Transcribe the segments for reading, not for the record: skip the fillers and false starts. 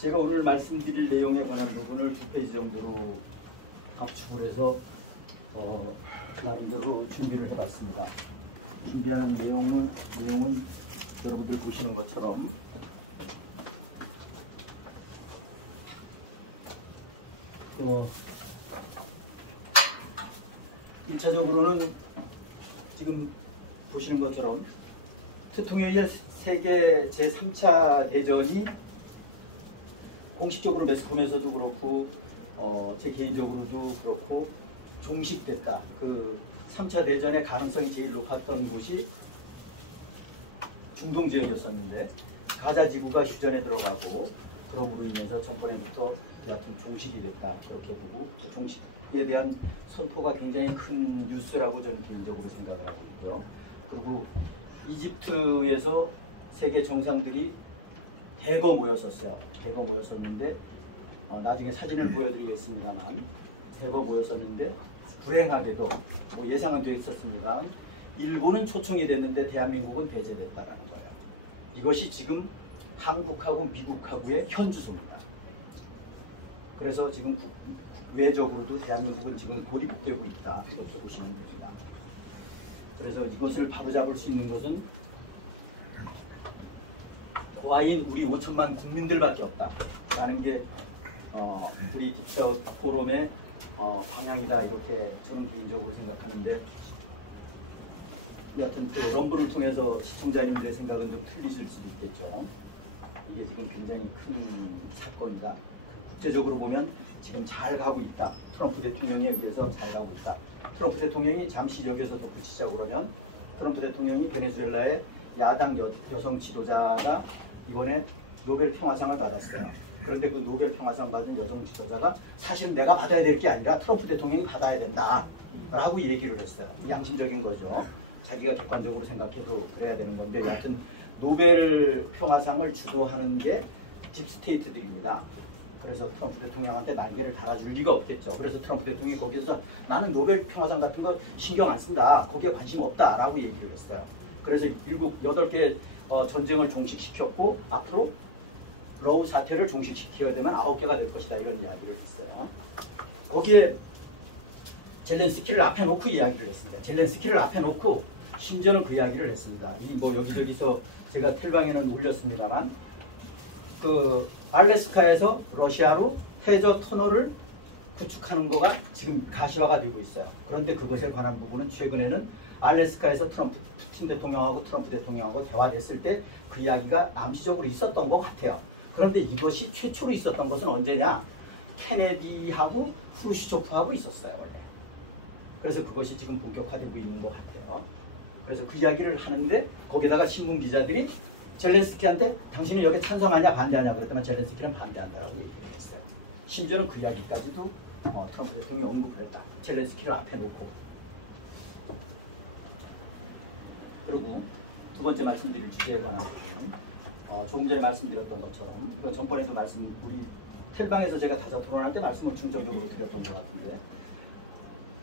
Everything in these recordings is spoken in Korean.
제가 오늘 말씀드릴 내용에 관한 부분을 2페이지 정도로 압축을 해서 나름대로 준비를 해봤습니다. 준비한 내용은 여러분들 보시는 것처럼 1차적으로는 지금 보시는 것처럼 트통요일 세계 제3차 대전이 공식적으로 매스컴에서도 그렇고 제 개인적으로도 그렇고 종식됐다. 그 3차 대전의 가능성이 제일 높았던 곳이 중동 지역이었었는데 가자 지구가 휴전에 들어가고 그럼으로 인해서 전번에부터 여하튼 종식이 됐다. 그렇게 보고 종식에 대한 선포가 굉장히 큰 뉴스라고 저는 개인적으로 생각을 하고 있고요. 그리고 이집트에서 세계 정상들이 대거 모였었어요. 대거 모였었는데 나중에 사진을 보여드리겠습니다만 대거 모였었는데 불행하게도 뭐 예상은 되어 있었습니다. 일본은 초청이 됐는데 대한민국은 배제됐다라는 거예요. 이것이 지금 한국하고 미국하고의 현주소입니다. 그래서 지금 외적으로도 대한민국은 지금 고립되고 있다. 이렇게 보시면 됩니다. 그래서 이것을 바로잡을 수 있는 것은 고아인 우리 5천만 국민들밖에 없다라는 게 우리 딥사우스 포럼의 방향이다 이렇게 저는 개인적으로 생각하는데 여하튼 그 럼블을 통해서 시청자님들의 생각은 좀 틀리실 수도 있겠죠. 이게 지금 굉장히 큰 사건이다. 국제적으로 보면 지금 잘 가고 있다. 트럼프 대통령에 의해서 잘 가고 있다. 트럼프 대통령이 잠시 여기서 덧붙이자고 그러면 트럼프 대통령이 베네수엘라의 야당 여성 지도자가 이번에 노벨 평화상을 받았어요. 그런데 그 노벨 평화상 받은 여성 지도자가 사실은 내가 받아야 될 게 아니라 트럼프 대통령이 받아야 된다 라고 얘기를 했어요. 양심적인 거죠. 자기가 객관적으로 생각해도 그래야 되는 건데 여하튼 노벨 평화상을 주도하는 게 딥스테이트들입니다. 그래서 트럼프 대통령한테 날개를 달아줄 리가 없겠죠. 그래서 트럼프 대통령이 거기서 나는 노벨 평화상 같은 거 신경 안 쓴다. 거기에 관심 없다 라고 얘기를 했어요. 그래서 8개 전쟁을 종식시켰고 앞으로 러우 사태를 종식시켜야 되면 9개가 될 것이다 이런 이야기를 했어요. 거기에 젤렌스키를 앞에 놓고 이야기를 했습니다. 젤렌스키를 앞에 놓고 심지어는 그 이야기를 했습니다. 이 뭐 여기저기서 제가 텔방에는 올렸습니다만 그 알래스카에서 러시아로 해저 터널을 구축하는 거가 지금 가시화가 되고 있어요. 그런데 그것에 관한 부분은 최근에는 알래스카에서 푸틴 대통령하고 트럼프 대통령하고 대화됐을 때 그 이야기가 암시적으로 있었던 것 같아요. 그런데 이것이 최초로 있었던 것은 언제냐? 케네디하고 후르시초프하고 있었어요 원래. 그래서 그것이 지금 본격화되고 있는 것 같아요. 그래서 그 이야기를 하는데 거기다가 신문 기자들이 젤렌스키한테 당신은 여기에 찬성하냐 반대하냐 그랬더니 젤렌스키는 반대한다라고 얘기를 했어요. 심지어는 그 이야기까지도 트럼프 대통령이 언급을 했다. 젤렌스키를 앞에 놓고. 그리고 두 번째 말씀드릴 주제에 관한 것은 조금 전에 말씀드렸던 것처럼 이건 전번에도 우리 텔방에서 제가 타자 토론할 때 말씀을 중점적으로 드렸던 것 같은데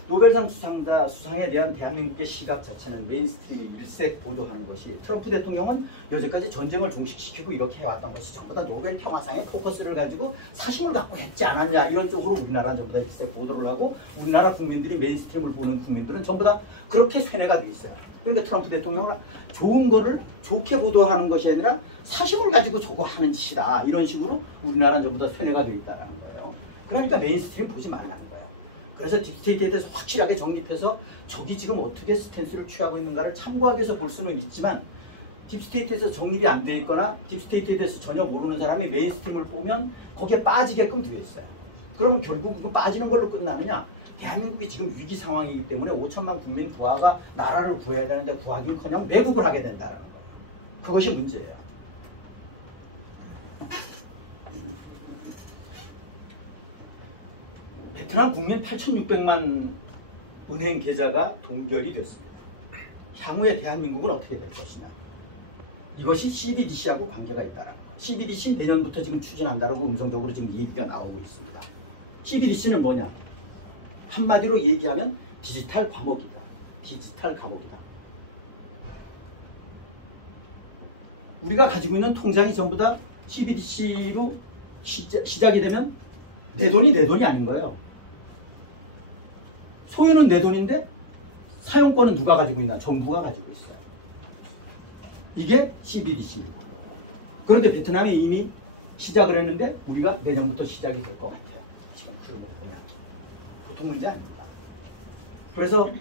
노벨상 수상에 대한 대한민국의 시각 자체는 메인스트림이 일색 보도하는 것이 트럼프 대통령은 여태까지 전쟁을 종식시키고 이렇게 해왔던 것이 전부 다 노벨 평화상의 포커스를 가지고 사심을 갖고 했지 않았냐 이런 쪽으로 우리나라는 전부 다 일색 보도를 하고 우리나라 국민들이 메인스트림을 보는 국민들은 전부 다 그렇게 세뇌가 돼 있어요. 그러니까 트럼프 대통령은 좋은 거를 좋게 보도하는 것이 아니라 사심을 가지고 저거 하는 짓이다 이런 식으로 우리나라는 전부 다 세뇌가 돼 있다는 거예요. 그러니까 메인스트림 보지 말라는 거예요. 그래서 딥스테이트에 대해서 확실하게 정립해서 저기 지금 어떻게 스탠스를 취하고 있는가를 참고하기 위해서 볼 수는 있지만 딥스테이트에서 정립이 안 돼 있거나 딥스테이트에 대해서 전혀 모르는 사람이 메인스트림을 보면 거기에 빠지게끔 되어 있어요. 그러면 결국 그거 빠지는 걸로 끝나느냐? 대한민국이 지금 위기 상황이기 때문에 5천만 국민 구하가 나라를 구해야 되는데 구하기는커녕 매국을 하게 된다는 거예요. 그것이 문제예요. 베트남 국민 8,600만 은행 계좌가 동결이 됐습니다. 향후에 대한민국은 어떻게 될 것이냐. 이것이 CBDC하고 관계가 있다는 거예요. CBDC 내년부터 지금 추진한다고 음성적으로 지금 얘기가 나오고 있습니다. CBDC는 뭐냐? 한마디로 얘기하면 디지털 감옥이다. 디지털 감옥이다. 우리가 가지고 있는 통장이 전부 다 CBDC로 시작이 되면 내 돈이 내 돈이 아닌 거예요. 소유는 내 돈인데 사용권은 누가 가지고 있나? 정부가 가지고 있어요. 이게 CBDC. 그런데 베트남이 이미 시작을 했는데 우리가 내년부터 시작이 될 것 같아요. 지금 그러면 보통 문제 아닙니다. 그래서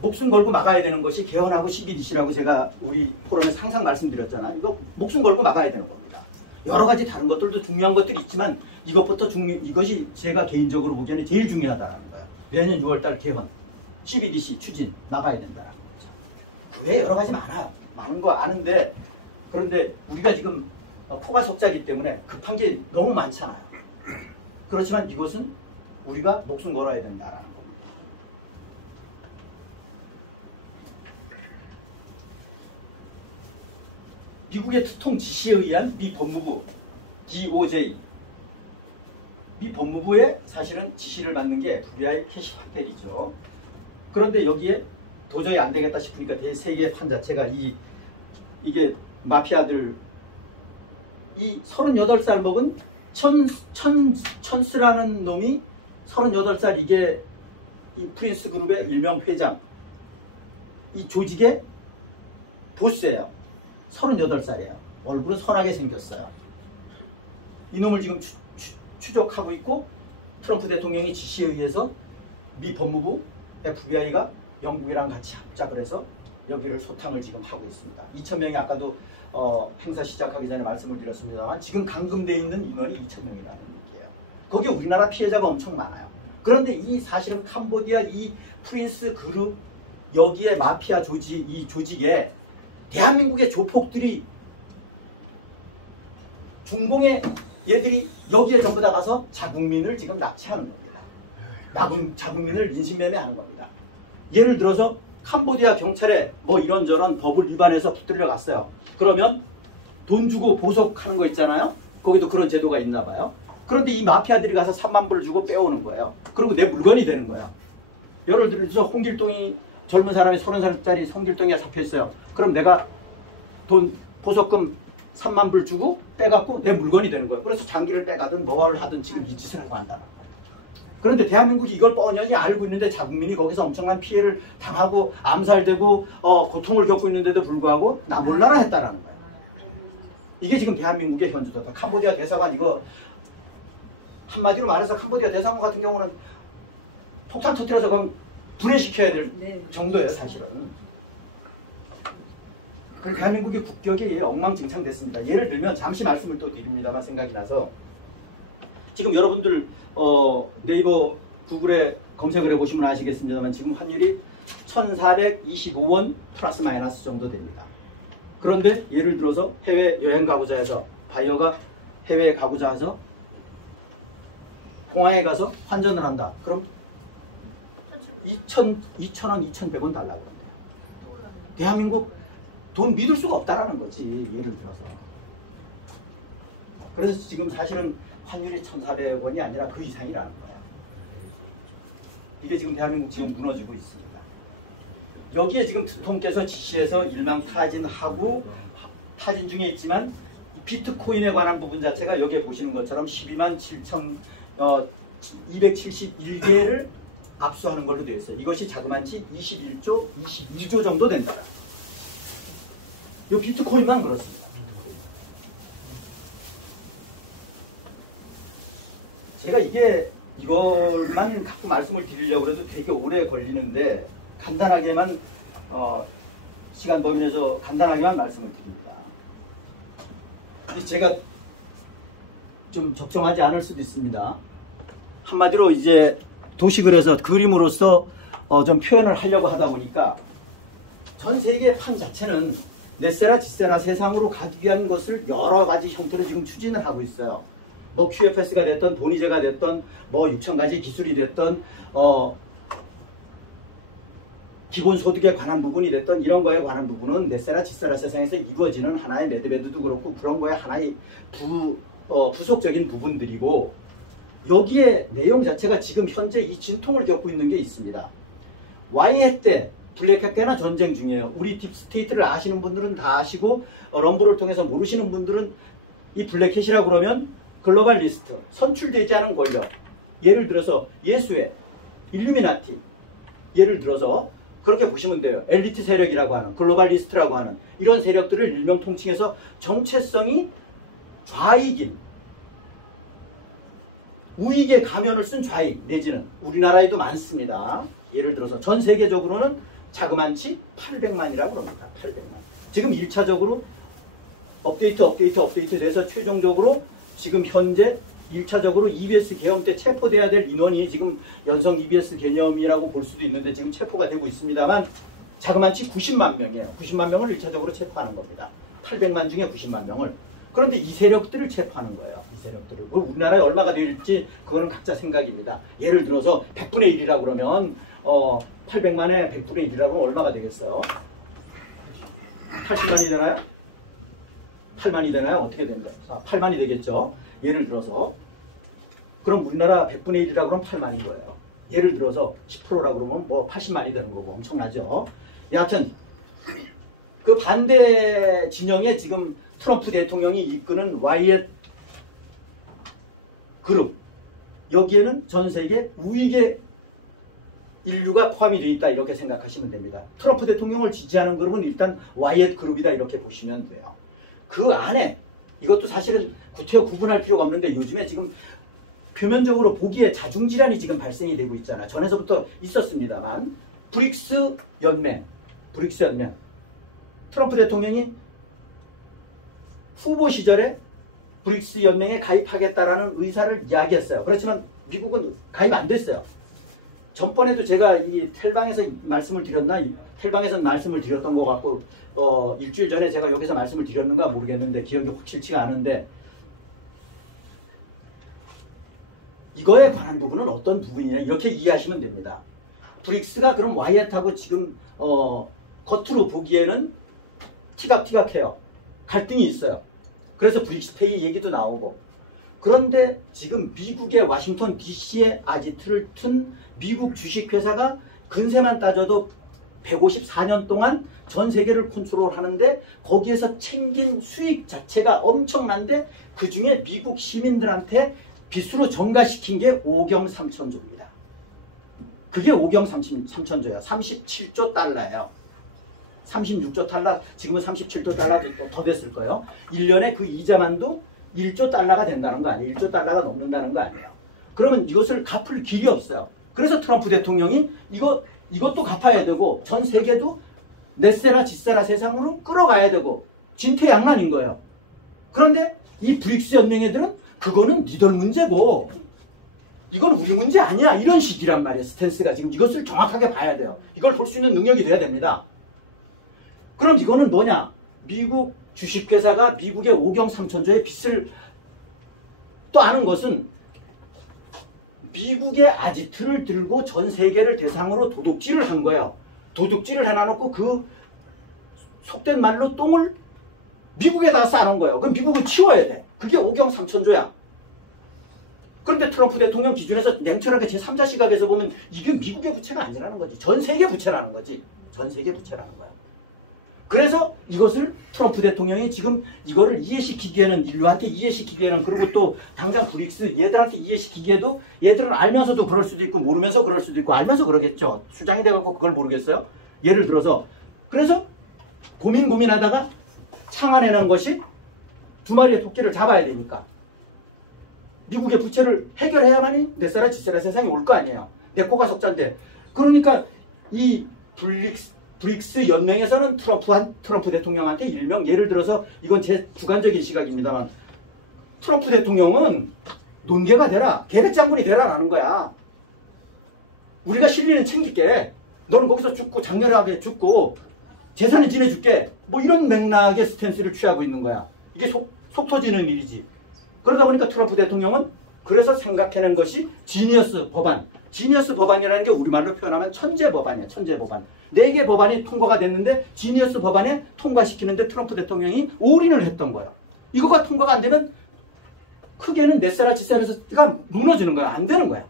목숨 걸고 막아야 되는 것이 개헌하고 CBDC라고 제가 우리 포럼에서 항상 말씀드렸잖아요. 이거 목숨 걸고 막아야 되는 겁니다. 여러 가지 다른 것들도 중요한 것들이 있지만 이것부터 이것이 제가 개인적으로 보기에는 제일 중요하다는 거예요. 내년 6월달 개헌, CBDC 추진 나가야 된다는 거죠. 그 외에 여러 가지 많아요. 많은 거 아는데 그런데 우리가 지금 포가 석자기 때문에 급한 게 너무 많잖아요. 그렇지만 이것은 우리가 목숨 걸어야 된다라는 겁니다. 미국의 특통 지시에 의한 미 법무부 DOJ 미 법무부의 사실은 지시를 받는 게 FBI 캐시 호텔이죠. 그런데 여기에 도저히 안 되겠다 싶으니까 세계의 판 자체가 이게 마피아들 이 38살 먹은 천스라는 놈이 38살 이게 이 프린스 그룹의 일명 회장 이 조직의 보스예요. 38살이에요. 얼굴은 선하게 생겼어요. 이놈을 지금 추적하고 있고 트럼프 대통령의 지시에 의해서 미 법무부 FBI가 영국이랑 같이 합작을 해서 여기를 소탕을 지금 하고 있습니다. 2,000명이 아까도 행사 시작하기 전에 말씀을 드렸습니다만 지금 감금되어 있는 인원이 2,000명이라는 얘기예요. 거기에 우리나라 피해자가 엄청 많아요. 그런데 이 사실은 캄보디아 이 프린스 그룹 여기에 마피아 조직 이 조직에 대한민국의 조폭들이 중공의 얘들이 여기에 전부 다 가서 자국민을 지금 납치하는 겁니다. 자국민을 인신매매하는 겁니다. 예를 들어서 캄보디아 경찰에 뭐 이런저런 법을 위반해서 붙들려 갔어요. 그러면 돈 주고 보석하는 거 있잖아요. 거기도 그런 제도가 있나 봐요. 그런데 이 마피아들이 가서 3만 불을 주고 빼오는 거예요. 그리고 내 물건이 되는 거예요. 예를 들어서 홍길동이 젊은 사람이 30살짜리 홍길동이가 잡혀있어요. 그럼 내가 돈 보석금 3만 불 주고 빼갖고 내 물건이 되는 거예요. 그래서 장기를 빼가든 뭘 하든 지금 이 짓을 하고 한다는 거예요. 그런데 대한민국이 이걸 뻔히 알고 있는데 자국민이 거기서 엄청난 피해를 당하고 암살되고 고통을 겪고 있는데도 불구하고 나 몰라라 했다라는 거예요. 이게 지금 대한민국의 현주소다. 캄보디아 대사관 이거 한마디로 말해서 캄보디아 대사관 같은 경우는 폭탄 터뜨려서 그럼 분해시켜야 될 정도예요 사실은. 대한민국의 국격이 엉망진창됐습니다. 예를 들면 잠시 말씀을 또 드립니다만 생각이 나서 지금 여러분들 네이버 구글에 검색을 해보시면 아시겠습니다만 지금 환율이 1425원 플러스 마이너스 정도 됩니다. 그런데 예를 들어서 해외 여행 가고자 해서 바이어가 해외에 가고자 해서 공항에 가서 환전을 한다. 그럼 2,000원, 2,100원 달라고 그런대요. 대한민국 돈 믿을 수가 없다라는 거지. 예를 들어서. 그래서 지금 사실은 환율이 1,400원이 아니라 그 이상이라는 거야. 이게 지금 대한민국 지금 무너지고 있습니다. 여기에 지금 특통께서 지시해서 일망타진하고 타진 중에 있지만 비트코인에 관한 부분 자체가 여기에 보시는 것처럼 12만 7,271개를 압수하는 걸로 되어 있어요. 이것이 자그만치 22조 정도 된다. 이 비트코인만 그렇습니다. 제가 이걸만 갖고 말씀을 드리려고 해도 되게 오래 걸리는데 간단하게만 시간 범위 내에서 간단하게만 말씀을 드립니다. 제가 좀 적정하지 않을 수도 있습니다. 한마디로 이제 도시글에서 그림으로서 좀 표현을 하려고 하다 보니까 전 세계 판 자체는 넷세라 지세라 세상으로 가기 위한 것을 여러 가지 형태로 지금 추진을 하고 있어요. 뭐 QFS가 됐던 돈이제가 됐던 뭐 6,000가지 기술이 됐던 기본소득에 관한 부분이 됐던 이런 거에 관한 부분은 넷세라 지세라 세상에서 이루어지는 하나의 매드베드도 그렇고 그런 거에 하나의 부속적인 부분들이고 여기에 내용 자체가 지금 현재 이 진통을 겪고 있는 게 있습니다. Y해 때 블랙해 때나 전쟁 중이에요. 우리 딥스테이트를 아시는 분들은 다 아시고 럼블을 통해서 모르시는 분들은 이 블랙햇이라고 그러면 글로벌 리스트, 선출되지 않은 권력, 예를 들어서 예수회, 일루미나티, 예를 들어서 그렇게 보시면 돼요. 엘리트 세력이라고 하는, 글로벌 리스트라고 하는 이런 세력들을 일명 통칭해서 정체성이 좌익인, 우익의 가면을 쓴 좌익 내지는 우리나라에도 많습니다. 예를 들어서 전 세계적으로는 자그만치 800만이라고 합니다. 800만. 지금 1차적으로 업데이트 돼서 최종적으로 지금 현재 1차적으로 EBS 개엄 때 체포돼야 될 인원이 지금 연성 EBS 개념이라고 볼 수도 있는데 지금 체포가 되고 있습니다만 자그만치 90만 명이에요. 90만 명을 1차적으로 체포하는 겁니다. 800만 중에 90만 명을. 그런데 이 세력들을 체포하는 거예요. 이 세력들을. 우리나라에 얼마가 될지 그거는 각자 생각입니다. 예를 들어서 100분의 1이라고 그러면 800만에 100분의 1이라고 하면 얼마가 되겠어요? 80만이 되나요? 8만이 되나요? 어떻게 됩니까? 8만이 되겠죠. 예를 들어서 그럼 우리나라 100분의 1이라고 하면 8만인 거예요. 예를 들어서 10%라고 그러면 뭐 80만이 되는 거고 엄청나죠. 여하튼 그 반대 진영에 지금 트럼프 대통령이 이끄는 와이엇 그룹, 여기에는 전 세계 우익의 인류가 포함이 되어 있다 이렇게 생각하시면 됩니다. 트럼프 대통령을 지지하는 그룹은 일단 와이엇 그룹이다 이렇게 보시면 돼요. 그 안에 이것도 사실은 구태여 구분할 필요가 없는데 요즘에 지금 표면적으로 보기에 자중질환이 지금 발생이 되고 있잖아요. 전에서부터 있었습니다만 브릭스 연맹 트럼프 대통령이 후보 시절에 브릭스 연맹에 가입하겠다라는 의사를 이야기했어요. 그렇지만 미국은 가입 안 됐어요. 전번에도 제가 이 텔방에서 말씀을 드렸나? 텔방에서 말씀을 드렸던 것 같고 일주일 전에 제가 여기서 말씀을 드렸는가 모르겠는데 기억이 확실치가 않은데 이거에 관한 부분은 어떤 부분이냐 이렇게 이해하시면 됩니다. 브릭스가 그럼 와이엇하고 지금 겉으로 보기에는 티각티각해요. 갈등이 있어요. 그래서 브릭스페이 얘기도 나오고 그런데 지금 미국의 워싱턴 DC에 아지트를 튼 미국 주식회사가 근세만 따져도 154년 동안 전 세계를 컨트롤하는데 거기에서 챙긴 수익 자체가 엄청난데 그 중에 미국 시민들한테 빚으로 전가시킨 게 5경 3천조입니다. 그게 5경 3천조야. 37조 달러예요. 36조 달러, 지금은 37조 달러도 더 됐을 거예요. 1년에 그 이자만도 1조 달러가 된다는 거 아니에요. 1조 달러가 넘는다는 거 아니에요. 그러면 이것을 갚을 길이 없어요. 그래서 트럼프 대통령이 이것도 갚아야 되고 전 세계도 넷세라 짓세라 세상으로 끌어가야 되고 진퇴양난인 거예요. 그런데 이 브릭스 연맹애들은 그거는 니들 문제고 이건 우리 문제 아니야 이런 식이란 말이에요. 스탠스가 지금 이것을 정확하게 봐야 돼요. 이걸 볼 수 있는 능력이 돼야 됩니다. 그럼 이거는 뭐냐? 미국 주식회사가 미국의 5경 3천조의 빚을 또 아는 것은 미국의 아지트를 들고 전 세계를 대상으로 도둑질을 한 거예요. 도둑질을 해놔놓고 그 속된 말로 똥을 미국에다 쌓아놓은 거예요. 그럼 미국은 치워야 돼. 그게 5경 3천조야. 그런데 트럼프 대통령 기준에서 냉철하게 제3자 시각에서 보면 이게 미국의 부채가 아니라는 거지. 전 세계 부채라는 거지. 전 세계 부채라는 거야. 그래서 이것을 트럼프 대통령이 지금 이거를 이해시키기에는 인류한테 이해시키기에는 그리고 또 당장 브릭스 얘들한테 이해시키기에도 얘들은 알면서도 그럴 수도 있고 모르면서 그럴 수도 있고 알면서 그러겠죠. 수장이 돼갖고 그걸 모르겠어요. 예를 들어서 그래서 고민하다가 창안해낸 것이 두 마리의 토끼를 잡아야 되니까 미국의 부채를 해결해야만이 넷세라 짓세라 세상이 올 거 아니에요. 내 코가 석잔데 그러니까 이 브릭스 연맹에서는 트럼프 대통령한테 일명 예를 들어서 이건 제 주관적인 시각입니다만 트럼프 대통령은 논개가 되라 계백장군이 되라라는 거야. 우리가 실리는 챙길게. 너는 거기서 죽고 장렬하게 죽고 재산을 지내줄게. 뭐 이런 맥락의 스탠스를 취하고 있는 거야. 이게 속 터지는 일이지. 그러다 보니까 트럼프 대통령은 그래서 생각해낸 것이 지니어스 법안. 지니어스 법안이라는 게 우리말로 표현하면 천재 법안이야. 천재 법안. 4개 법안이 통과가 됐는데 지니어스 법안에 통과시키는데 트럼프 대통령이 올인을 했던 거예요. 이거가 통과가 안 되면 크게는 넷세라 짓세라가 무너지는 거야. 안 되는 거야.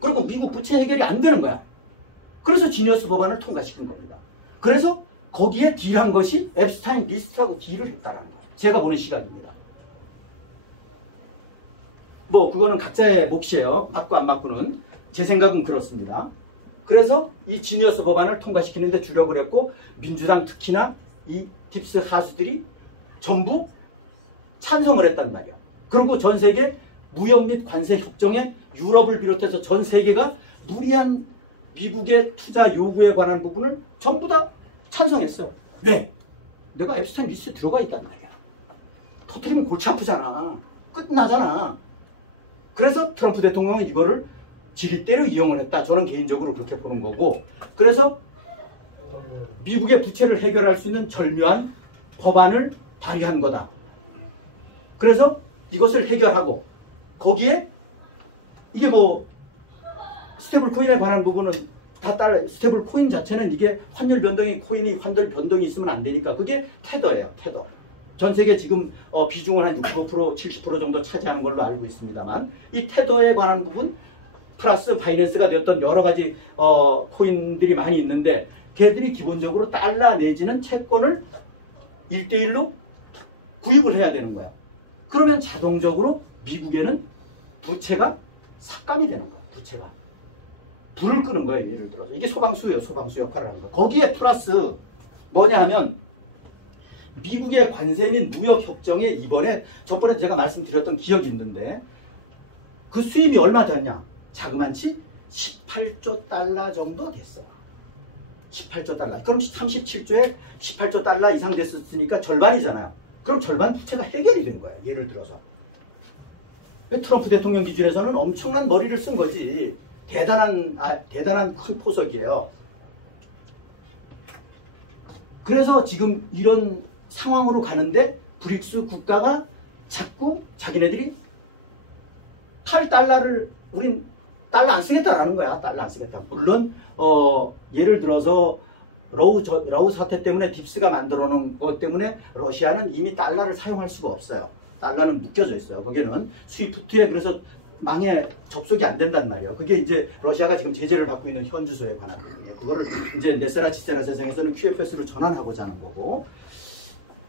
그리고 미국 부채 해결이 안 되는 거야. 그래서 지니어스 법안을 통과시킨 겁니다. 그래서 거기에 딜한 것이 앱스타인 리스트하고 딜을 했다는 거예요. 제가 보는 시각입니다. 뭐 그거는 각자의 몫이에요. 맞고 안 맞고는. 제 생각은 그렇습니다. 그래서 이 지니어스 법안을 통과시키는데 주력을 했고 민주당 특히나 이 딥스 하수들이 전부 찬성을 했단 말이야. 그리고 전 세계 무역 및 관세 협정에 유럽을 비롯해서 전 세계가 무리한 미국의 투자 요구에 관한 부분을 전부 다 찬성했어. 왜? 내가 앱스타인 리스트에 들어가 있단 말이야. 터뜨리면 골치 아프잖아. 끝나잖아. 그래서 트럼프 대통령은 이거를 지렛대로 이용을 했다. 저는 개인적으로 그렇게 보는 거고. 그래서 미국의 부채를 해결할 수 있는 절묘한 법안을 발의한 거다. 그래서 이것을 해결하고 거기에 이게 뭐 스테이블 코인에 관한 부분은 다 따라 스테이블 코인 자체는 이게 환율 변동이 코인이 환율 변동이 있으면 안 되니까 그게 테더예요. 테더. 전 세계 지금 비중을 한 65% 70% 정도 차지하는 걸로 알고 있습니다만 이 테더에 관한 부분 플러스 바이낸스가 되었던 여러 가지 코인들이 많이 있는데 걔들이 기본적으로 달러 내지는 채권을 1대1로 구입을 해야 되는 거야. 그러면 자동적으로 미국에는 부채가 삭감이 되는 거야. 부채가. 불을 끄는 거예요. 예를 들어서. 이게 소방수예요. 소방수 역할을 하는 거. 거기에 플러스 뭐냐 하면 미국의 관세 및 무역 협정에 이번에 저번에 제가 말씀드렸던 기억이 있는데 그 수입이 얼마 됐냐? 자그만치 18조 달러 정도 됐어. 18조 달러. 그럼 37조에 18조 달러 이상 됐었으니까 절반이잖아요. 그럼 절반 부채가 해결이 된 거예요. 예를 들어서. 트럼프 대통령 기준에서는 엄청난 머리를 쓴 거지. 대단한 큰 포석이에요. 그래서 지금 이런 상황으로 가는데 브릭스 국가가 자꾸 자기네들이 달러를 우린 달러 안 쓰겠다라는 거야. 달러 안 쓰겠다. 물론 예를 들어서 러우 사태 때문에 딥스가 만들어 놓은 것 때문에 러시아는 이미 달러를 사용할 수가 없어요. 달러는 묶여져 있어요. 거기는 스위프트에 그래서 망에 접속이 안 된단 말이에요. 그게 이제 러시아가 지금 제재를 받고 있는 현 주소에 관한 부분이에요. 그거를 이제 네세라 치세라 세상에서는 QFS로 전환하고자 하는 거고.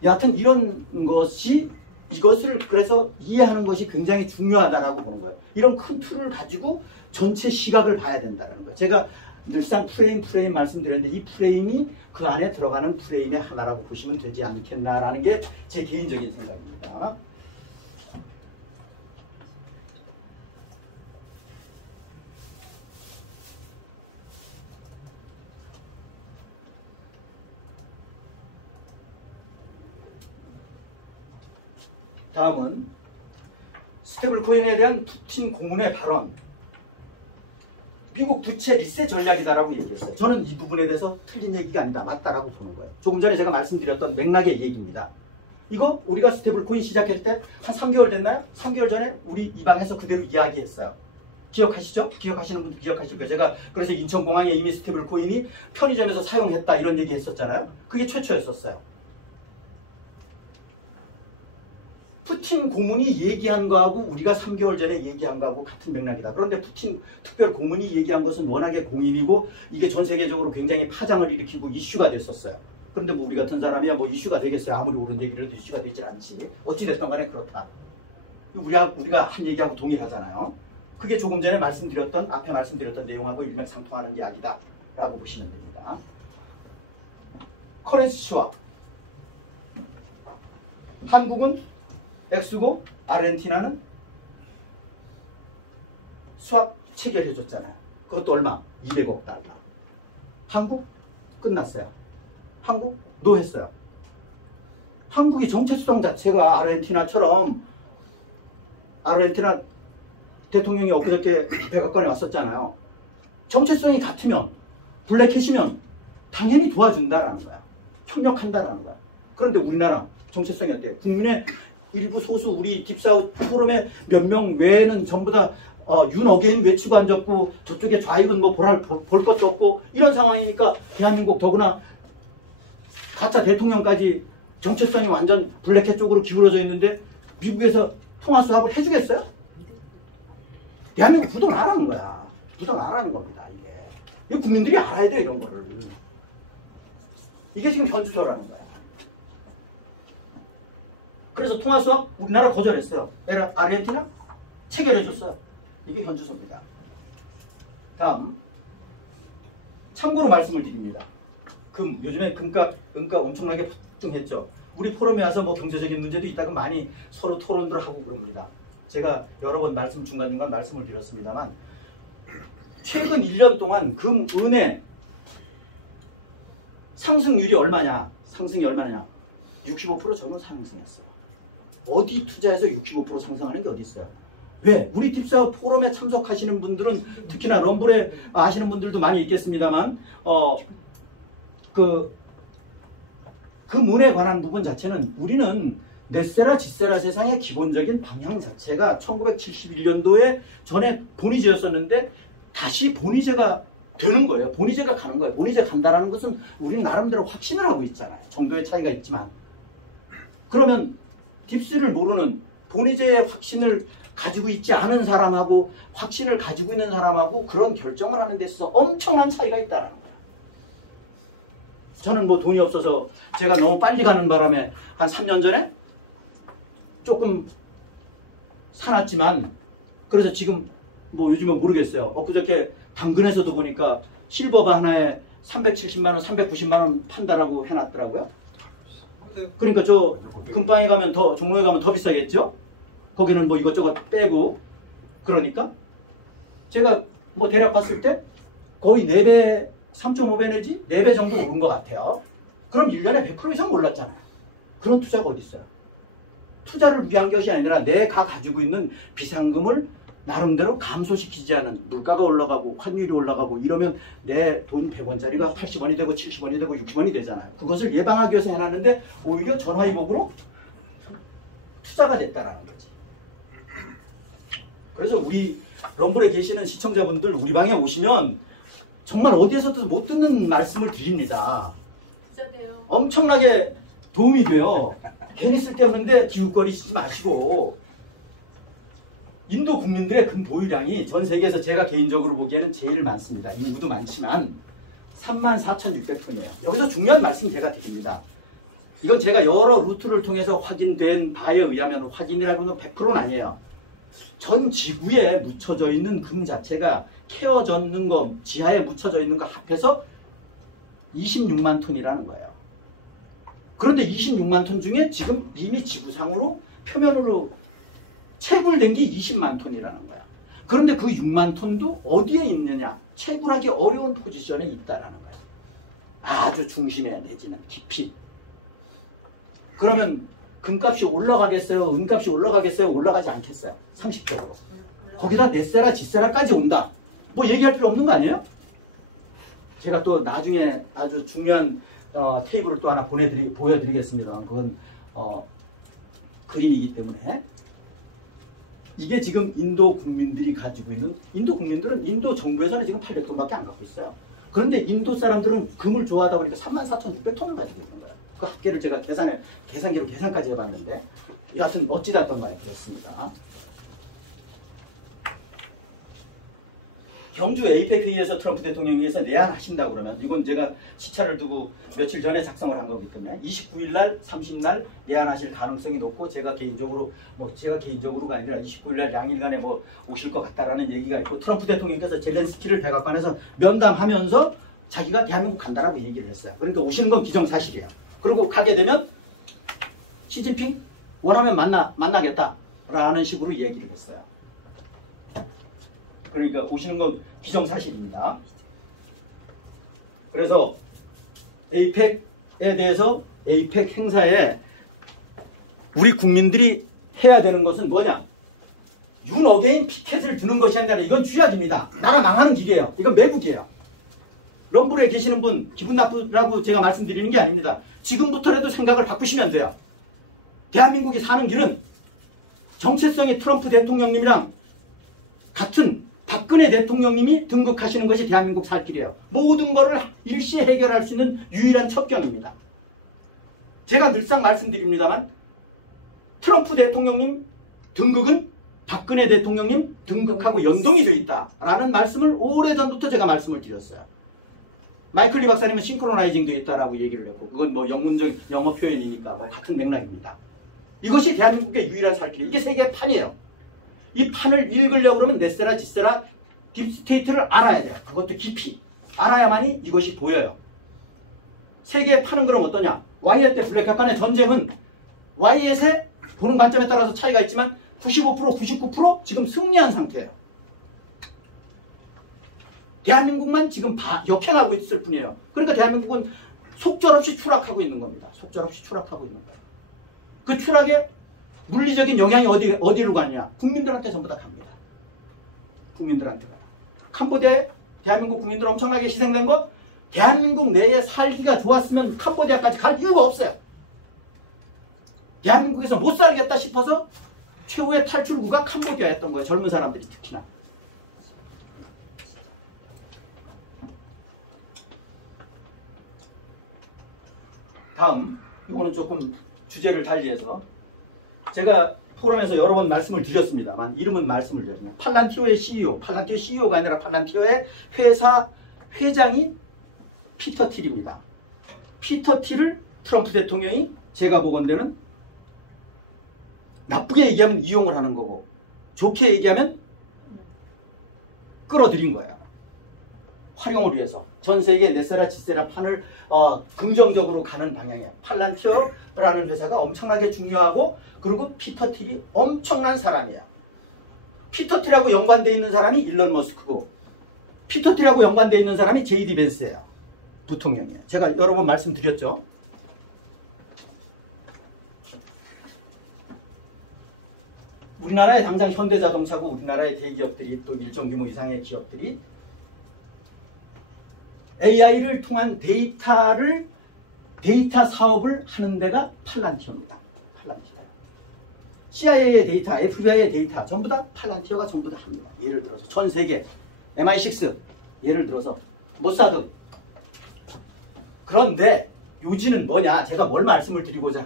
여하튼 이런 것이 이것을 그래서 이해하는 것이 굉장히 중요하다라고 보는 거예요. 이런 큰 틀을 가지고 전체 시각을 봐야 된다는 거예요. 제가 늘상 프레임 말씀드렸는데 이 프레임이 그 안에 들어가는 프레임의 하나라고 보시면 되지 않겠나라는 게 제 개인적인 생각입니다. 다음은 스테이블 코인에 대한 푸틴 고문의 발언. 미국 부채 리셋 전략이다라고 얘기했어요. 저는 이 부분에 대해서 틀린 얘기가 아니다. 맞다라고 보는 거예요. 조금 전에 제가 말씀드렸던 맥락의 얘기입니다. 이거 우리가 스테이블 코인 시작할 때 한 3개월 됐나요? 3개월 전에 우리 이 방에서 그대로 이야기했어요. 기억하시죠? 기억하시는 분들 기억하실 거예요. 제가 그래서 인천공항에 이미 스테이블 코인이 편의점에서 사용했다 이런 얘기 했었잖아요. 그게 최초였었어요. 푸틴 고문이 얘기한 거하고 우리가 3개월 전에 얘기한 거하고 같은 맥락이다. 그런데 푸틴 특별 고문이 얘기한 것은 워낙에 공인이고 이게 전 세계적으로 굉장히 파장을 일으키고 이슈가 됐었어요. 그런데 뭐 우리 같은 사람이야 뭐 이슈가 되겠어요. 아무리 옳은 얘기를 해도 이슈가 되질 않지. 어찌됐든 간에 그렇다. 우리가 한 얘기하고 동일하잖아요. 그게 조금 전에 앞에 말씀드렸던 내용하고 일맥상통하는 이야기다 라고 보시면 됩니다. 커런시 스왑. 한국은 X고 아르헨티나는 수합 체결해줬잖아요. 그것도 얼마? 200억 달러. 한국 끝났어요. 한국 노했어요. 한국이 정체성 자체가 아르헨티나처럼 아르헨티나 대통령이 엊그저께 백악관에 왔었잖아요. 정체성이 같으면 블랙캣이면 당연히 도와준다라는 거야. 협력한다라는 거야. 그런데 우리나라 정체성이 어때요? 국민의 일부 소수 우리 딥사우스 포럼의 몇 명 외에는 전부 다 윤 어게인 외치고 앉았고 저쪽에 좌익은 뭐 볼 것도 없고 이런 상황이니까 대한민국 더구나 가짜 대통령까지 정체성이 완전 블랙캣 쪽으로 기울어져 있는데 미국에서 통화 수합을 해주겠어요? 대한민국 부동 안 하는 거야. 부동 안 하는 겁니다. 이게 국민들이 알아야 돼 이런 거를. 이게 지금 현주소라는 거야. 그래서 통화 수합 우리나라 거절했어요. 아르헨티나 체결해줬어요. 이게 현주소입니다. 다음, 참고로 말씀을 드립니다. 요즘에 금값, 은값 엄청나게 폭등했죠. 우리 포럼에 와서 뭐 경제적인 문제도 있다고 많이 서로 토론들 하고 그럽니다. 제가 여러 번 중간중간 말씀을 드렸습니다만, 최근 1년 동안 금, 은의 상승률이 얼마냐? 상승이 얼마냐? 65% 정도 상승했어요. 어디 투자해서 65% 상승하는 게 어디 있어요? 왜? 우리 딥사업 포럼에 참석하시는 분들은 특히나 럼블에 아시는 분들도 많이 있겠습니다만 금운에 관한 부분 자체는 우리는 넷세라 지세라 세상의 기본적인 방향 자체가 1971년도에 전에 본위제였었는데 다시 본위제가 되는 거예요. 본위제가 가는 거예요. 본위제 간다라는 것은 우리는 나름대로 확신을 하고 있잖아요. 정도의 차이가 있지만. 그러면 딥스를 모르는 본위제의 확신을 가지고 있지 않은 사람하고 확신을 가지고 있는 사람하고 그런 결정을 하는 데 있어서 엄청난 차이가 있다는 거예요. 저는 뭐 돈이 없어서 제가 너무 빨리 가는 바람에 한 3년 전에 조금 사놨지만 그래서 지금 뭐 요즘은 모르겠어요. 엊그저께 당근에서도 보니까 실버바 하나에 370만원, 390만원 판다라고 해놨더라고요. 그러니까 저 금방에 가면 더, 종로에 가면 더 비싸겠죠? 거기는 뭐 이것저것 빼고. 그러니까 제가 뭐 대략 봤을 때 거의 4배, 3.5배 내지 4배 정도 오른 것 같아요. 그럼 1년에 100% 이상 올랐잖아요. 그런 투자가 어디 있어요? 투자를 위한 것이 아니라 내가 가지고 있는 비상금을 나름대로 감소시키지 않은, 물가가 올라가고 환율이 올라가고 이러면 내 돈 100원짜리가 80원이 되고 70원이 되고 60원이 되잖아요. 그것을 예방하기 위해서 해놨는데 오히려 전화위복으로 투자가 됐다라는 거지. 그래서 우리 럼블에 계시는 시청자분들 우리 방에 오시면 정말 어디에서도 못 듣는 말씀을 드립니다. 엄청나게 도움이 돼요. 괜히 쓸데없는데 기웃거리시지 마시고. 인도 국민들의 금 보유량이 전 세계에서 제가 개인적으로 보기에는 제일 많습니다. 인구도 많지만 34,600톤이에요. 여기서 중요한 말씀 제가 드립니다. 이건 제가 여러 루트를 통해서 확인된 바에 의하면 확인이라고는 100%는 아니에요. 전 지구에 묻혀져 있는 금 자체가 캐어져 있는 거, 지하에 묻혀져 있는 거 합해서 26만 톤이라는 거예요. 그런데 26만 톤 중에 지금 이미 지구상으로 표면으로 채굴된 게 20만 톤이라는 거야. 그런데 그 6만 톤도 어디에 있느냐? 채굴하기 어려운 포지션에 있다라는 거야. 아주 중심에 내지는 깊이. 그러면 금값이 올라가겠어요? 은값이 올라가겠어요? 올라가지 않겠어요? 상식적으로. 거기다 넷세라 지세라까지 온다. 뭐 얘기할 필요 없는 거 아니에요? 제가 또 나중에 아주 중요한 테이블을 또 하나 보여드리겠습니다. 그건 그림이기 때문에. 이게 지금 인도 국민들이 가지고 있는, 인도 국민들은 인도 정부에서는 지금 800톤밖에 안 갖고 있어요. 그런데 인도 사람들은 금을 좋아하다 보니까 34,600톤을 가지고 있는 거예요. 그 합계를 제가 계산기로 계산까지 해봤는데 여하튼 어찌됐든 말이 그렇습니다. 경주 에이펙 회의에서 트럼프 대통령께서 내한하신다고 그러면 이건 제가 시차를 두고 며칠 전에 작성을 한 거기 때문에 29일날, 30날 내한하실 가능성이 높고 제가 개인적으로가 아니라 29일날 양일간에 뭐 오실 것 같다라는 얘기가 있고 트럼프 대통령께서 젤렌스키를 백악관에서 면담하면서 자기가 대한민국 간다라고 얘기를 했어요. 그러니까 오시는 건 기정사실이에요. 그리고 가게 되면 시진핑 원하면 만나겠다라는 식으로 얘기를 했어요. 그러니까 오시는 건 기정사실입니다. 그래서 에이펙에 대해서 에이펙 행사에 우리 국민들이 해야 되는 것은 뭐냐? 윤어게인 피켓을 드는 것이 아니라 이건 쥐약입니다. 나라 망하는 길이에요. 이건 매국이에요. 럼블에 계시는 분 기분 나쁘라고 제가 말씀드리는 게 아닙니다. 지금부터라도 생각을 바꾸시면 돼요. 대한민국이 사는 길은 정체성이 트럼프 대통령님이랑 같은 박근혜 대통령님이 등극하시는 것이 대한민국 살 길이에요. 모든 것을 일시에 해결할 수 있는 유일한 첩경입니다. 제가 늘상 말씀드립니다만 트럼프 대통령님 등극은 박근혜 대통령님 등극하고 연동이 되어 있다라는 말씀을 오래전부터 제가 말씀을 드렸어요. 마이클 리 박사님은 싱크로나이징 되어 있다라고 얘기를 했고 그건 뭐 영문적인 영어 표현이니까 뭐 같은 맥락입니다. 이것이 대한민국의 유일한 살 길. 이게 세계의 판이에요. 이 판을 읽으려고 그러면 네세라, 지세라, 딥스테이트를 알아야 돼요. 그것도 깊이. 알아야만이 이것이 보여요. 세계에 파는 그럼 어떠냐? 와이엇 대 블랙햇 간의 전쟁은 와이엇의 보는 관점에 따라서 차이가 있지만 95%, 99% 지금 승리한 상태예요. 대한민국만 지금 역행하고 있을 뿐이에요. 그러니까 대한민국은 속절없이 추락하고 있는 겁니다. 속절없이 추락하고 있는 거예요. 그 추락에 물리적인 영향이 어디로 가느냐? 국민들한테 전부 다 갑니다. 국민들한테 가요. 캄보디아에 대한민국 국민들 엄청나게 희생된 거, 대한민국 내에 살기가 좋았으면 캄보디아까지 갈 이유가 없어요. 대한민국에서 못 살겠다 싶어서 최후의 탈출구가 캄보디아였던 거예요. 젊은 사람들이 특히나. 다음, 이거는 조금 주제를 달리해서 제가 포럼에서 여러 번 말씀을 드렸습니다만 이름은 말씀을 드렸습니다. 팔란티오의 CEO, 팔란티오 CEO가 아니라 팔란티오의 회사 회장이 피터 틸입니다. 피터 틸을 트럼프 대통령이 제가 보건대는 나쁘게 얘기하면 이용을 하는 거고 좋게 얘기하면 끌어들인 거예요. 활용을 위해서 전 세계 네세라 지세라 판을 긍정적으로 가는 방향이에요. 팔란티오라는 회사가 엄청나게 중요하고 그리고 피터 틸이 엄청난 사람이에요. 피터 틸하고 연관되어 있는 사람이 일론 머스크고 피터 틸하고 연관되어 있는 사람이 제이디 벤스예요. 부통령이에요. 제가 여러 번 말씀드렸죠. 우리나라에 당장 현대자동차고 우리나라의 대기업들이 또 일정 규모 이상의 기업들이 AI를 통한 데이터 사업을 하는 데가 팔란티오입니다. 팔란티오예요. CIA의 데이터, FBI의 데이터 전부 다 팔란티오가 전부 다 합니다. 예를 들어서 전 세계 MI6 예를 들어서 모사드. 그런데 요지는 뭐냐? 제가 뭘 말씀을 드리고자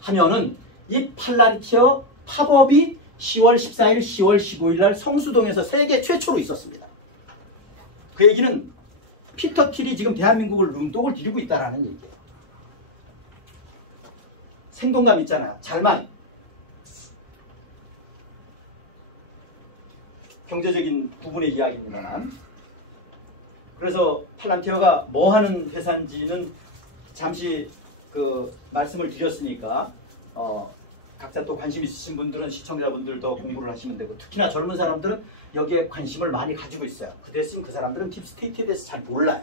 하면은 이 팔란티오 팝업이 10월 14일, 10월 15일 날 성수동에서 세계 최초로 있었습니다. 그 얘기는 피터 틸이 지금 대한민국을 눈독을 들이고 있다는 얘기예요. 생동감 있잖아요. 잘만 경제적인 부분의 이야기입니다만 그래서 팔란티오가 뭐 하는 회사인지는 잠시 그 말씀을 드렸으니까 각자 또 관심 있으신 분들은 시청자분들도 공부를 하시면 되고 특히나 젊은 사람들은 여기에 관심을 많이 가지고 있어요. 그 대신 그 사람들은 딥스테이트에 대해서 잘 몰라요.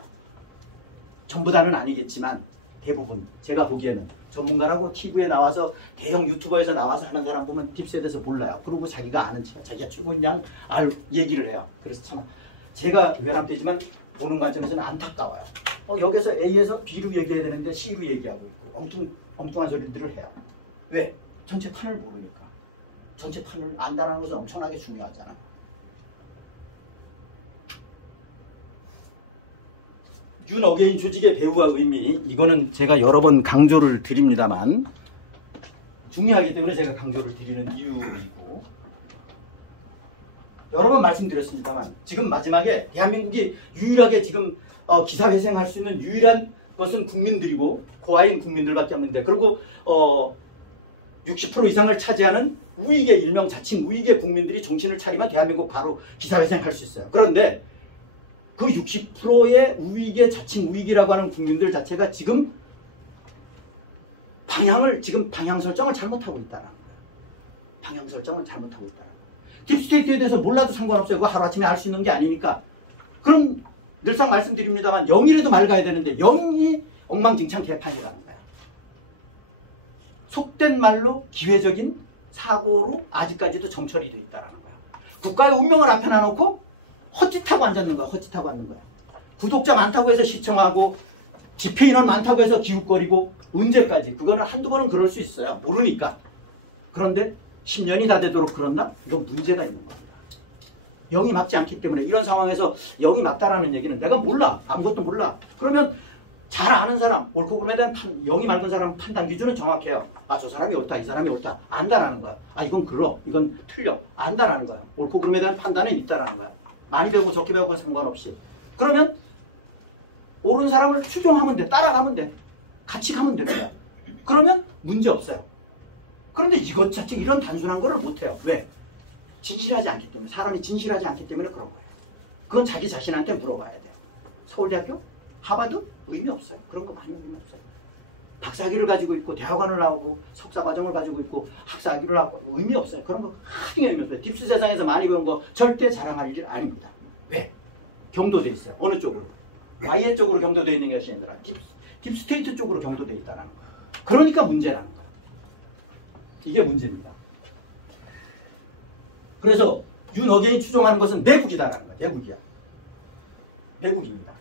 전부 다는 아니겠지만 대부분 제가 보기에는 전문가라고 TV에 나와서 대형 유튜버에서 나와서 하는 사람 보면 딥스에 대해서 몰라요. 그리고 자기가 아는 척, 자기가 출근량 얘기를 해요. 그래서 참 제가 외람되지만 보는 관점에서는 안타까워요. 여기서 A에서 B로 얘기해야 되는데 C로 얘기하고 있고 엉뚱한 소리들을 해요. 왜? 전체 판을 모르니까. 전체 판을 안다는 것은 엄청나게 중요하잖아. 윤 어게인 조직의 배우와 의미 이거는 제가 여러 번 강조를 드립니다만 중요하기 때문에 제가 강조를 드리는 이유이고 여러 번 말씀드렸습니다만 지금 마지막에 대한민국이 유일하게 지금 기사회생할 수 있는 유일한 것은 국민들이고 고아인 국민들밖에 없는데 그리고 60% 이상을 차지하는 우익의 일명 자칭 우익의 국민들이 정신을 차리면 대한민국 바로 기사회생할 수 있어요. 그런데 그 60%의 우익의 자칭 우익이라고 하는 국민들 자체가 지금 방향 설정을 잘못하고 있다는 거예요. 방향 설정을 잘못하고 있다는 거예요. 딥스테이트에 대해서 몰라도 상관없어요. 그거 하루아침에 알 수 있는 게 아니니까. 그럼 늘상 말씀드립니다만 0이라도 맑아야 되는데 0이 엉망진창 개판이라는 거예요. 속된 말로 기회적인 사고로 아직까지도 정철이 되어 있다는 거예요. 국가의 운명을 앞에 놔놓고 헛짓하고 앉았는 거야. 헛짓하고 앉는 거야. 구독자 많다고 해서 시청하고 집회 인원 많다고 해서 기웃거리고 언제까지? 그거는 한두 번은 그럴 수 있어요. 모르니까. 그런데 10년이 다 되도록 그런다? 이건 문제가 있는 겁니다. 0이 맞지 않기 때문에 이런 상황에서 0이 맞다라는 얘기는 내가 몰라. 아무것도 몰라. 그러면 잘 아는 사람, 옳고 그름에 대한 0이 맑은 사람 판단 기준은 정확해요. 아, 저 사람이 옳다, 이 사람이 옳다. 안다라는 거야. 아, 이건 그러, 이건 틀려. 안다라는 거야. 옳고 그름에 대한 판단은 있다라는 거야. 많이 배우고 적게 배우고 상관없이. 그러면 옳은 사람을 추종하면 돼. 따라가면 돼. 같이 가면 됩니다. 그러면 문제 없어요. 그런데 이것 자체 이런 단순한 거를 못해요. 왜? 진실하지 않기 때문에, 사람이 진실하지 않기 때문에 그런 거예요. 그건 자기 자신한테 물어봐야 돼요. 서울대학교? 하버드? 의미 없어요. 그런 거 많이 의미 없어요. 박사학위를 가지고 있고 대학원을 나오고 석사과정을 가지고 있고 학사학위를 하고 의미 없어요. 그런 거 하등의 의미 없어요. 딥스 세상에서 많이 배운 거 절대 자랑할 일 아닙니다. 왜? 경도돼 있어요. 어느 쪽으로? Y의 쪽으로 경도돼 있는 것이 아니라 딥스테이트 쪽으로 경도돼 있다는 거예요. 그러니까 문제라는 거예요. 이게 문제입니다. 그래서 윤어게인이 추종하는 것은 내국이다라는 거예요. 내국이야. 내국입니다.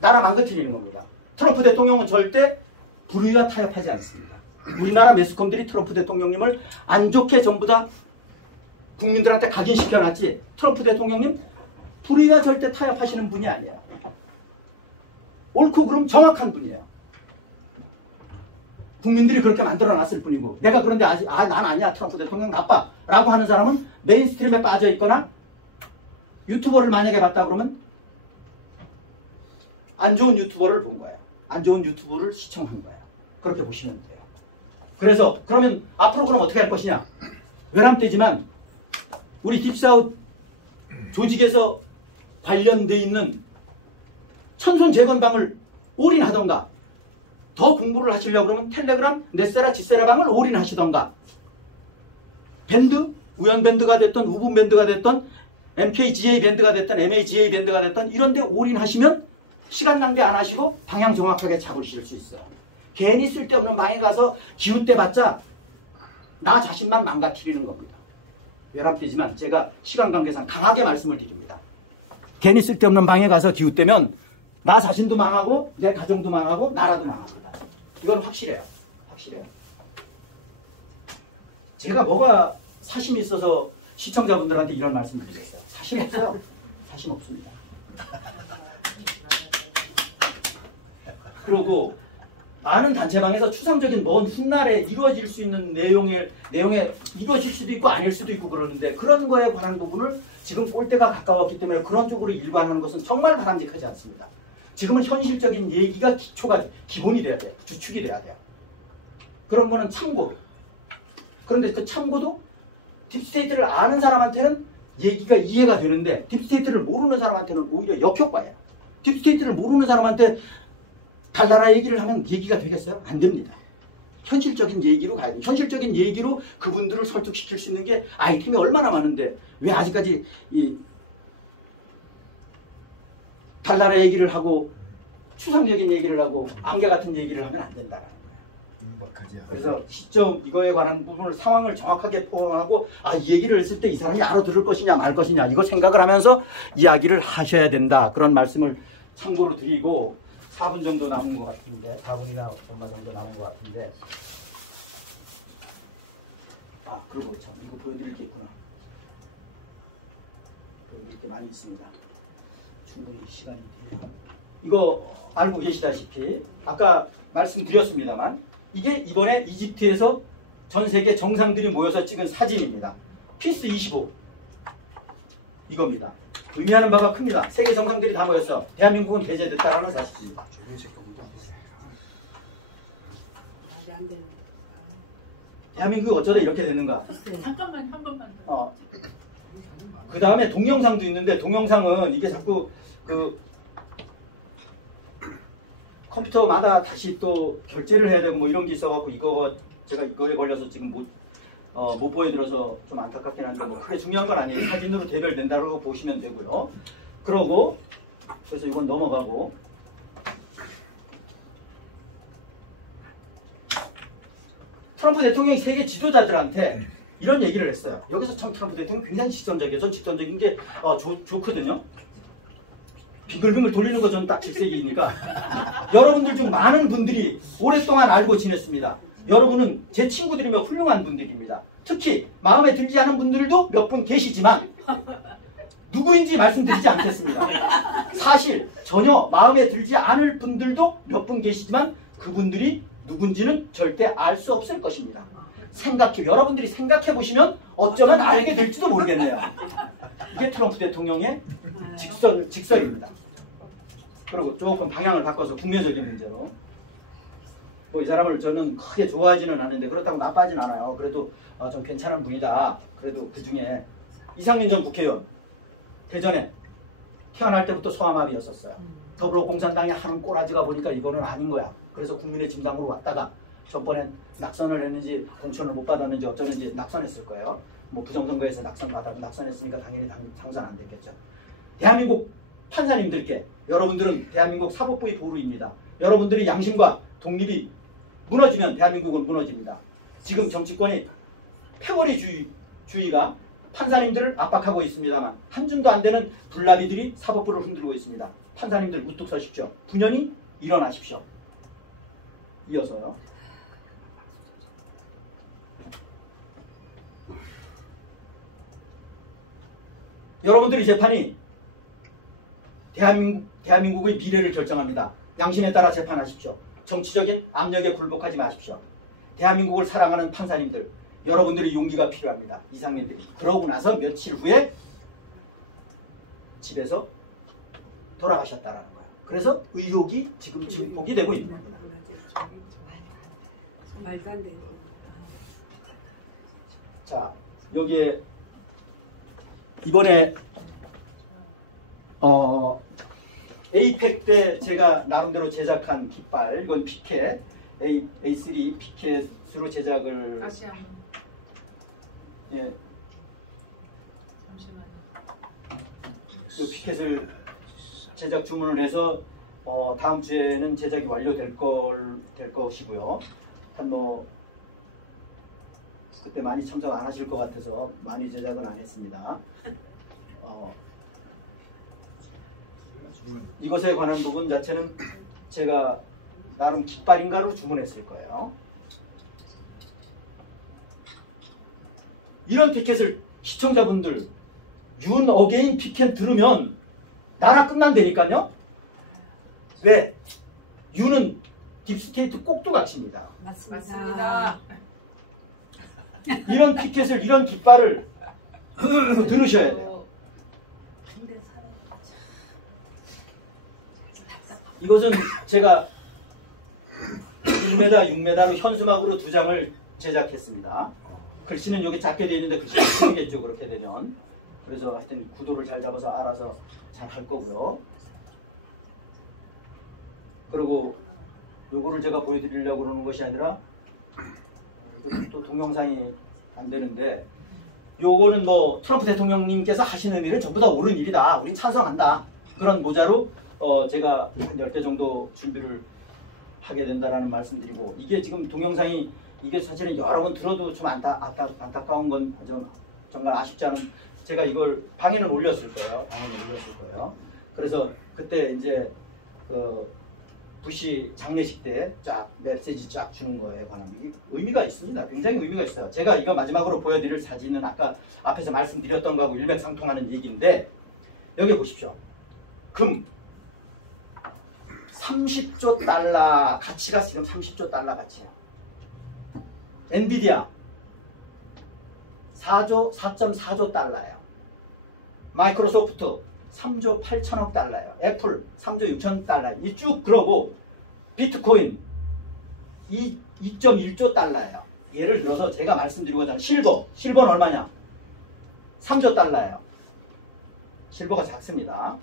나라 망가뜨리는 겁니다. 트럼프 대통령은 절대 불의와 타협하지 않습니다. 우리나라 매스컴들이 트럼프 대통령님을 안 좋게 전부 다 국민들한테 각인시켜놨지, 트럼프 대통령님 불의와 절대 타협하시는 분이 아니에요. 옳고 그름 정확한 분이에요. 국민들이 그렇게 만들어놨을 뿐이고, 내가 그런데 난 아니야, 트럼프 대통령 나빠 라고 하는 사람은 메인스트림에 빠져있거나 유튜버를 만약에 봤다 그러면 안 좋은 유튜버를 본 거예요. 안 좋은 유튜브를 시청한 거예요. 그렇게 보시면 돼요. 그래서 그러면 앞으로 그럼 어떻게 할 것이냐? 외람되지만 우리 딥사우스 조직에서 관련돼 있는 천손 재건방을 올인하던가, 더 공부를 하시려고 그러면 텔레그램, 넷세라, 지세라방을 올인하시던가, 밴드, 우연 밴드가 됐던 우분 밴드가 됐던 MKGA 밴드가 됐던 MAGA 밴드가 됐던 이런 데 올인하시면 시간 낭비 안 하시고 방향 정확하게 잡으실 수 있어요. 괜히 쓸데없는 방에 가서 기웃대봤자 나 자신만 망가뜨리는 겁니다. 외람되지만 제가 시간 관계상 강하게 말씀을 드립니다. 괜히 쓸데없는 방에 가서 기웃대면 나 자신도 망하고 내 가정도 망하고 나라도 망합니다. 이건 확실해요. 확실해요. 제가 뭐가 사심이 있어서 시청자분들한테 이런 말씀을 드리겠어요. 사심 없어요. 사심 없습니다. 그리고 많은 단체방에서 추상적인 먼 훗날에 이루어질 수 있는 내용에 이루어질 수도 있고 아닐 수도 있고 그러는데, 그런 거에 관한 부분을 지금 꼴대가 가까웠기 때문에 그런 쪽으로 일관하는 것은 정말 바람직하지 않습니다. 지금은 현실적인 얘기가 기본이 돼야 돼요. 주축이 돼야 돼요. 그런 거는 참고로. 그런데 그 참고도 딥스테이트를 아는 사람한테는 얘기가 이해가 되는데, 딥스테이트를 모르는 사람한테는 오히려 역효과예요. 딥스테이트를 모르는 사람한테 달나라 얘기를 하면 얘기가 되겠어요? 안 됩니다. 현실적인 얘기로 가야 돼요. 현실적인 얘기로 그분들을 설득시킬 수 있는 게 아이템이 얼마나 많은데 왜 아직까지 이 달나라 얘기를 하고 추상적인 얘기를 하고 안개 같은 얘기를 하면 안 된다는 거예요. 그래서 시점 이거에 관한 부분을 상황을 정확하게 포함하고, 이 얘기를 했을 때 이 사람이 알아들을 것이냐 말 것이냐 이거 생각을 하면서 이야기를 하셔야 된다. 그런 말씀을 참고로 드리고, 4분 정도 남은 것 같은데, 4분이나 얼마 정도 남은 것 같은데, 그리고 참 이거 보여드릴 게 있구나. 보여드릴 게 많이 있습니다. 충분히 시간이 돼요. 이거 알고 계시다시피 아까 말씀드렸습니다만, 이게 이번에 이집트에서 전 세계 정상들이 모여서 찍은 사진입니다. 피스 25 이겁니다. 의미하는 바가 큽니다. 세계 정상들이 다 모였어. 대한민국은 배제됐다라는 사실입니다. 대한민국이 어쩌다 이렇게 되는가? 잠깐만 한 번만 더. 그 다음에 동영상도 있는데, 동영상은 이게 자꾸 그 컴퓨터마다 다시 또 결제를 해야 되고 뭐 이런 게 있어갖고 제가 이거에 걸려서 지금 못 보여드려서 좀 안타깝긴 한데 뭐 크게 중요한 건 아니에요. 사진으로 대별된다고 보시면 되고요. 그러고 그래서 이건 넘어가고, 트럼프 대통령이 세계 지도자들한테 이런 얘기를 했어요. 여기서 참 트럼프 대통령이 굉장히 직선적이에요. 전 직선적인 게 좋거든요. 빙글빙글 돌리는 거 저는 딱 질색이니까. 여러분들 중 많은 분들이 오랫동안 알고 지냈습니다. 여러분은 제 친구들이며 훌륭한 분들입니다. 특히 마음에 들지 않은 분들도 몇 분 계시지만 누구인지 말씀드리지 않겠습니다. 사실 전혀 마음에 들지 않을 분들도 몇 분 계시지만 그분들이 누군지는 절대 알 수 없을 것입니다. 여러분들이 생각해 보시면 어쩌면 알게 될지도 모르겠네요. 이게 트럼프 대통령의 직설입니다. 그리고 조금 방향을 바꿔서 국내적인 문제로, 이 사람을 저는 크게 좋아하지는 않는데 그렇다고 나빠하진 않아요. 그래도 좀 괜찮은 분이다. 그래도 그 중에 이상민 전 국회의원 대전에 태어날 때부터 소아마비였었어요. 더불어공산당이 하는 꼬라지가 보니까 이거는 아닌 거야. 그래서 국민의 짐당으로 왔다가 전번엔 낙선을 했는지 공천을 못 받았는지 어쩌는지 낙선했을 거예요. 뭐 부정선거에서 낙선했으니까 당연히 당선 안 됐겠죠. 대한민국 판사님들께 여러분들은 대한민국 사법부의 보루입니다. 여러분들의 양심과 독립이 무너지면 대한민국은 무너집니다. 지금 정치권이 패거리주의가 판사님들을 압박하고 있습니다만 한 줌도 안 되는 불나비들이 사법부를 흔들고 있습니다. 판사님들 우뚝 서십시오. 분연히 일어나십시오. 이어서요. 여러분들의 재판이 대한민국의 미래를 결정합니다. 양심에 따라 재판하십시오. 정치적인 압력에 굴복하지 마십시오. 대한민국을 사랑하는 판사님들, 여러분들의 용기가 필요합니다. 이상민들이. 그러고 나서 며칠 후에 집에서 돌아가셨다라는 거예요. 그래서 의혹이 지금 증폭이 되고 있는 겁니다. 말도 안 돼. 자, 여기에 이번에 에이펙 때 제가 나름대로 제작한 깃발, 이건 피켓, A3 피켓으로 제작을. 다시 한번. 예, 잠시만요. 그 피켓을 제작 주문을 해서 다음 주에는 제작이 완료될 것이고요. 한 뭐 그때 많이 참석 안 하실 것 같아서 많이 제작은 안 했습니다. 이것에 관한 부분 자체는 제가 나름 깃발인가로 주문했을 거예요. 이런 피켓을 시청자분들 윤 어게인 피켓 들으면 나라 끝난다니까요. 왜? 윤은 딥스테이트 꼭두각시입니다. 맞습니다. 이런 피켓을, 이런 깃발을 들으셔야 돼요. 이것은 제가 1m, 6m로 현수막으로 2장을 제작했습니다. 글씨는 여기 작게 되어 있는데 글씨가 크겠죠, 그렇게 되면. 그래서 하여튼 구도를 잘 잡아서 알아서 잘 할 거고요. 그리고 요거를 제가 보여드리려고 그러는 것이 아니라 또 동영상이 안 되는데, 요거는 뭐 트럼프 대통령님께서 하시는 일은 전부 다 옳은 일이다, 우린 찬성한다, 그런 모자로 제가 한 10개 정도 준비를 하게 된다라는 말씀드리고, 이게 지금 동영상이 이게 사실은 여러 번 들어도 좀 안타까운 건 정말 아쉽지 않은, 제가 이걸 방에는 올렸을 거예요. 그래서 그때 이제 부시 장례식 때 쫙 메시지 쫙 주는 거에 관한 의미가 있습니다. 굉장히 의미가 있어요. 제가 이거 마지막으로 보여드릴 사진은 아까 앞에서 말씀드렸던 거하고 일맥상통하는 얘기인데, 여기 보십시오. 금 30조 달러 가치가 지금 30조 달러 가치예요. 엔비디아 4.4조 달러예요. 마이크로소프트 3조 8천억 달러예요. 애플 3조 6천 달러. 이 쭉 그러고 비트코인 2.1조 달러예요. 예를 들어서 제가 말씀드리고자 하는 실버는 얼마냐? 3조 달러예요. 실버가 작습니다.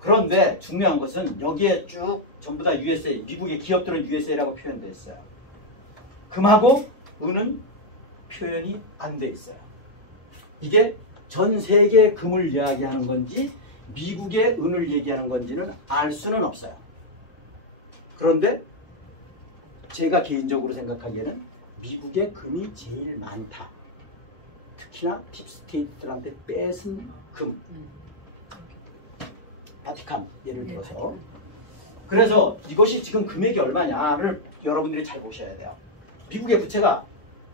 그런데 중요한 것은 여기에 쭉 전부 다 USA, 미국의 기업들은 USA라고 표현되어 있어요. 금하고 은은 표현이 안 돼 있어요. 이게 전 세계 금을 이야기하는 건지 미국의 은을 얘기하는 건지는 알 수는 없어요. 그런데 제가 개인적으로 생각하기에는 미국의 금이 제일 많다. 특히나 딥스테이트들한테 뺏은 금. 바티칸 예를 들어서. 그래서 이것이 지금 금액이 얼마냐를 여러분들이 잘 보셔야 돼요. 미국의 부채가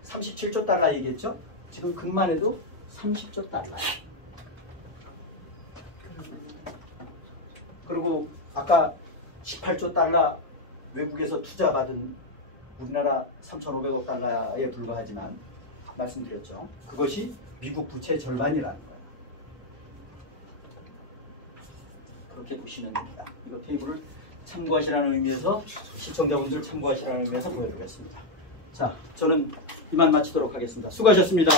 37조 달러 얘기했죠? 지금 금만 해도 30조 달러예요. 그리고 아까 18조 달러 외국에서 투자받은 우리나라 3,500억 달러에 불과하지만 말씀드렸죠. 그것이 미국 부채의 절반이라는 거예요. 그렇게 보시면 됩니다. 이거 테이블을 참고하시라는 의미에서, 시청자분들 참고하시라는 의미에서 보여드리겠습니다. 자, 저는 이만 마치도록 하겠습니다. 수고하셨습니다.